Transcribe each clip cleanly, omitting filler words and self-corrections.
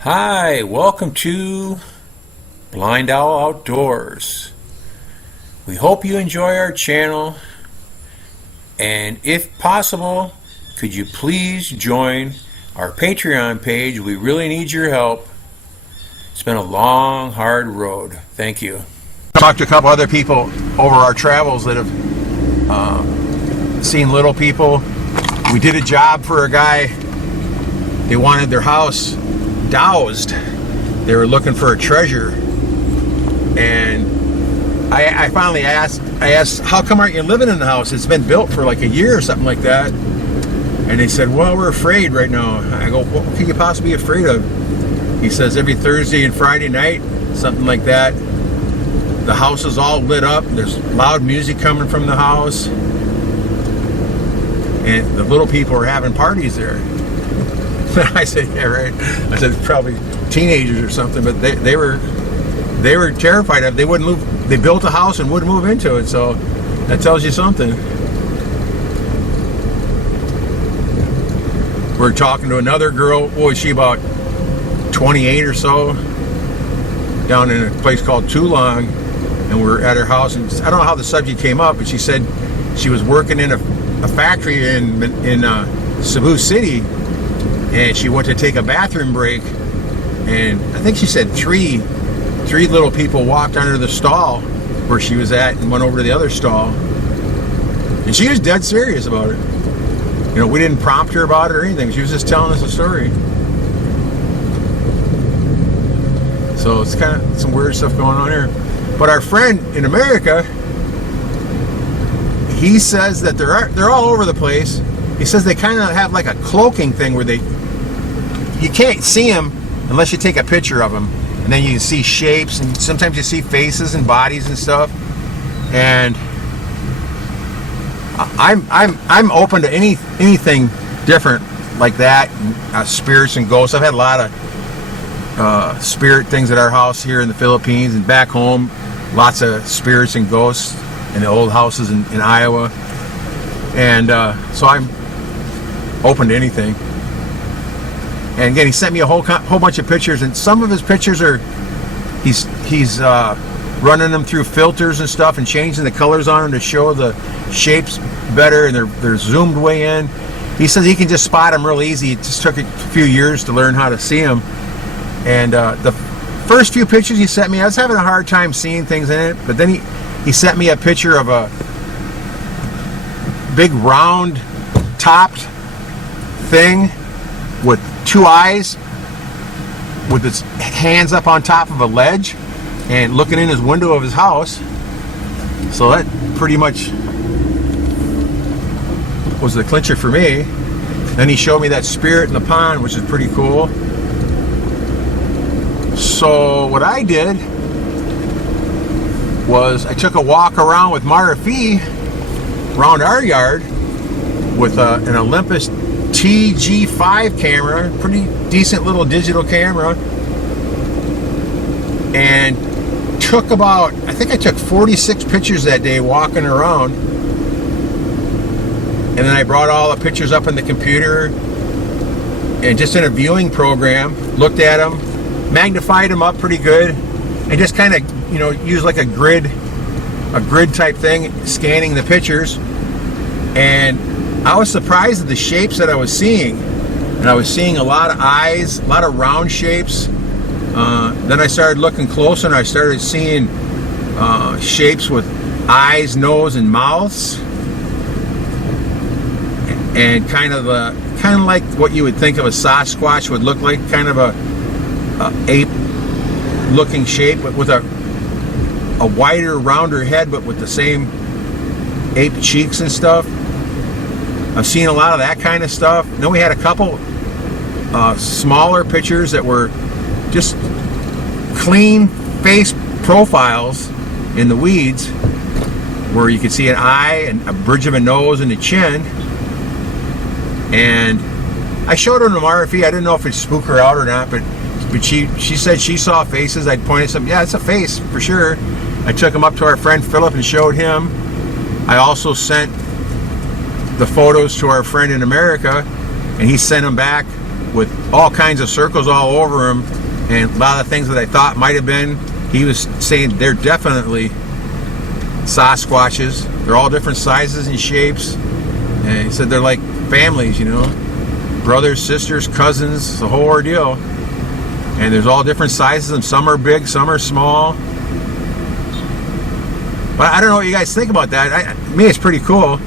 Hi, welcome to BlindOwl Outdoors. We hope you enjoy our channel, and if possible, could you please join our Patreon page? We really need your help. It's been a long, hard road. Thank you. Talked to a couple other people over our travels that have seen little people. We did a job for a guy. They wanted their house doused. They were looking for a treasure, and I finally asked, how come aren't you living in the house? It's been built for like a year or something like that. And they said, well, we're afraid right now. I go, what could you possibly be afraid of? He says every Thursday and Friday night, something like that, the house is all lit up. There's loud music coming from the house, and the little people are having parties there. I said, yeah, right. I said, probably teenagers or something, but they were terrified of it. They wouldn't move. They built a house and wouldn't move into it, so that tells you something. We're talking to another girl. What was she, about 28 or so, down in a place called Tulong, and we're at her house, and I don't know how the subject came up, but she said she was working in a factory in Cebu City, and she went to take a bathroom break, and I think she said three little people walked under the stall where she was at and went over to the other stall, and she was dead serious about it. You know, we didn't prompt her about it or anything. She was just telling us a story. So it's kind of some weird stuff going on here. But our friend in America, he says that they're all over the place. He says they kind of have like a cloaking thing where you can't see them unless you take a picture of them, and then you can see shapes, and sometimes you see faces and bodies and stuff. And I'm open to anything different like that, spirits and ghosts. I've had a lot of spirit things at our house here in the Philippines, and back home, lots of spirits and ghosts in the old houses in Iowa. And so I'm open to anything. And again, he sent me a whole bunch of pictures, and some of his pictures are he's running them through filters and stuff and changing the colors on them to show the shapes better, and they're zoomed way in. He says he can just spot them real easy. It just took a few years to learn how to see them. And the first few pictures he sent me, I was having a hard time seeing things in it, but then he sent me a picture of a big round topped thing with two eyes with its hands up on top of a ledge and looking in his window of his house. So that pretty much was the clincher for me. Then he showed me that spirit in the pond, which is pretty cool. So what I did was I took a walk around with Mara Fee around our yard with an Olympus TG5 camera, pretty decent little digital camera, and I think I took 46 pictures that day walking around. And then I brought all the pictures up in the computer and just in a viewing program, looked at them, magnified them up pretty good, and just kind of, used like a grid type thing, scanning the pictures. And I was surprised at the shapes that I was seeing. And I was seeing a lot of eyes, a lot of round shapes. Then I started looking closer, and I started seeing shapes with eyes, nose, and mouths, and kind of like what you would think of a Sasquash would look like, kind of a ape-looking shape, but with a wider, rounder head, but with the same ape cheeks and stuff. I've seen a lot of that kind of stuff. Then we had a couple smaller pictures that were just clean face profiles in the weeds, where you could see an eye and a bridge of a nose and a chin. And I showed her to Marafi. I didn't know if it'd spook her out or not, but she said she saw faces. I pointed some, yeah, it's a face for sure. I took him up to our friend Philip and showed him. I also sent the photos to our friend in America, and he sent them back with all kinds of circles all over them, and a lot of things that I thought might have been, he was saying they're definitely Sasquatches. They're all different sizes and shapes, and he said they're like families, you know, brothers, sisters, cousins, the whole ordeal. And there's all different sizes, and some are big, some are small. But I don't know what you guys think about that. To me, it's pretty cool.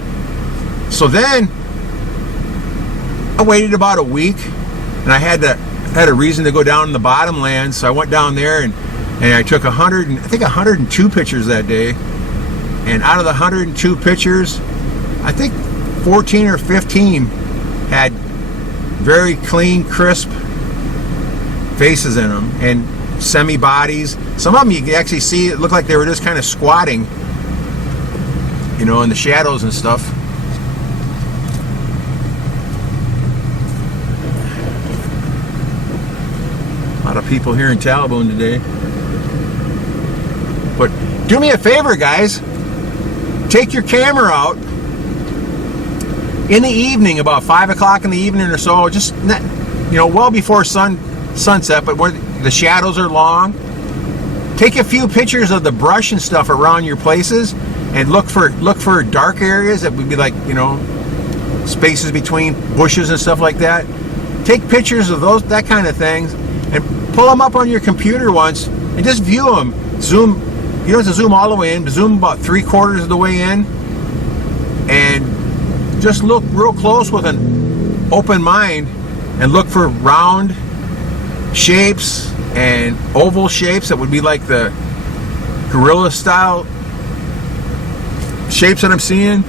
So then I waited about a week, and I had a reason to go down in the bottomlands. So I went down there, and I took 102 pictures that day. And out of the 102 pictures, I think 14 or 15 had very clean, crisp faces in them, and semi-bodies. Some of them you can actually see it looked like they were just kind of squatting, you know, in the shadows and stuff. A lot of people here in Talboon today. But do me a favor, guys. Take your camera out in the evening, about 5 o'clock in the evening or so, just, you know, well before sunset, but where the shadows are long. Take a few pictures of the brush and stuff around your places, and look for dark areas that would be like, you know, spaces between bushes and stuff like that. Take pictures of that kind of things, and pull them up on your computer once, and just view them. Zoom. You don't have to zoom all the way in, but zoom about 3/4 of the way in, and just look real close with an open mind, and look for round shapes and oval shapes that would be like the gorilla style shapes that I'm seeing.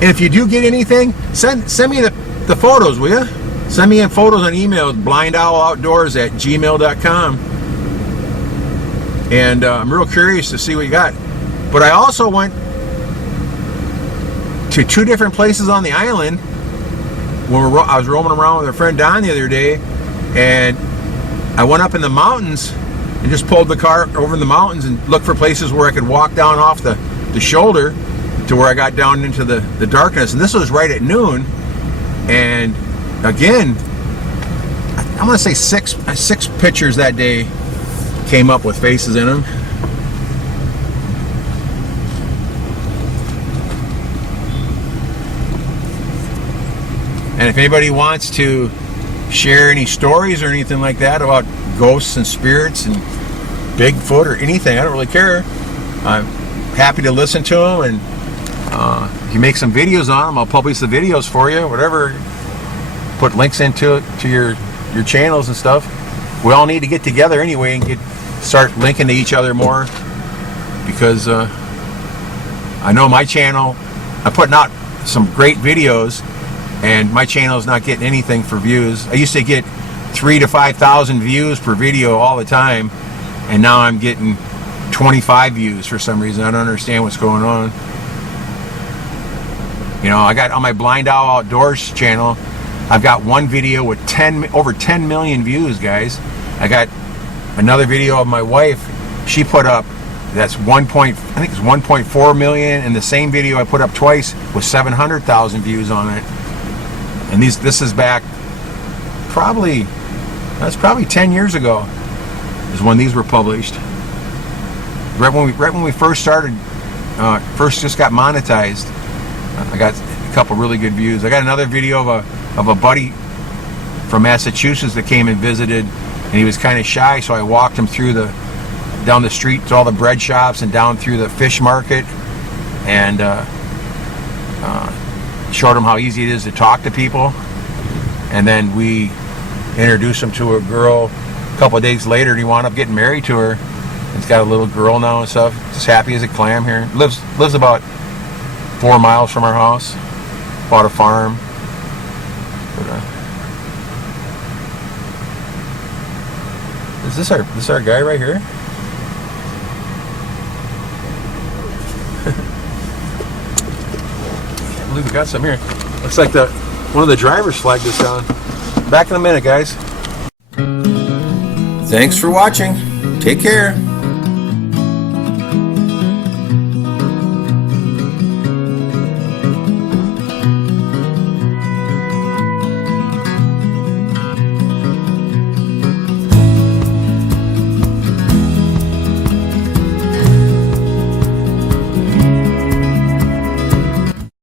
And if you do get anything, send me the photos, will you? Send me in photos on email, blindowloutdoors@gmail.com. And I'm real curious to see what you got. But I also went to 2 different places on the island when I was roaming around with our friend Don the other day, and I went up in the mountains and just pulled the car over in the mountains and looked for places where I could walk down off the shoulder to where I got down into the darkness. And this was right at noon. And again, I'm going to say six pictures that day came up with faces in them. And if anybody wants to share any stories or anything like that about ghosts and spirits and Bigfoot or anything, I don't really care. I'm happy to listen to them, and if you make some videos on them, I'll publish the videos for you, whatever. Put links into your channels and stuff. We all need to get together anyway and start linking to each other more, because I know my channel, I'm putting out some great videos, and my channel is not getting anything for views. I used to get 3,000 to 5,000 views per video all the time, and now I'm getting 25 views for some reason. I don't understand what's going on. You know, I got on my BlindOwl Outdoors channel, I've got one video with over 10 million views, guys. I got another video of my wife, she put up, that's I think it's 1.4 million, and the same video I put up twice with 700,000 views on it. And this is back that's probably 10 years ago is when these were published. Right when we first started, first just got monetized. I got a couple really good views. I got another video of a buddy from Massachusetts that came and visited, and he was kind of shy, so I walked him down the street to all the bread shops and down through the fish market, and showed him how easy it is to talk to people. And then we introduced him to a girl a couple of days later, and he wound up getting married to her. He's got a little girl now and stuff. Just happy as a clam here. Lives about 4 miles from our house. Bought a farm. But, is this our guy right here? I believe we got some here. Looks like one of the drivers flagged us down. Back in a minute, guys. Thanks for watching. Take care.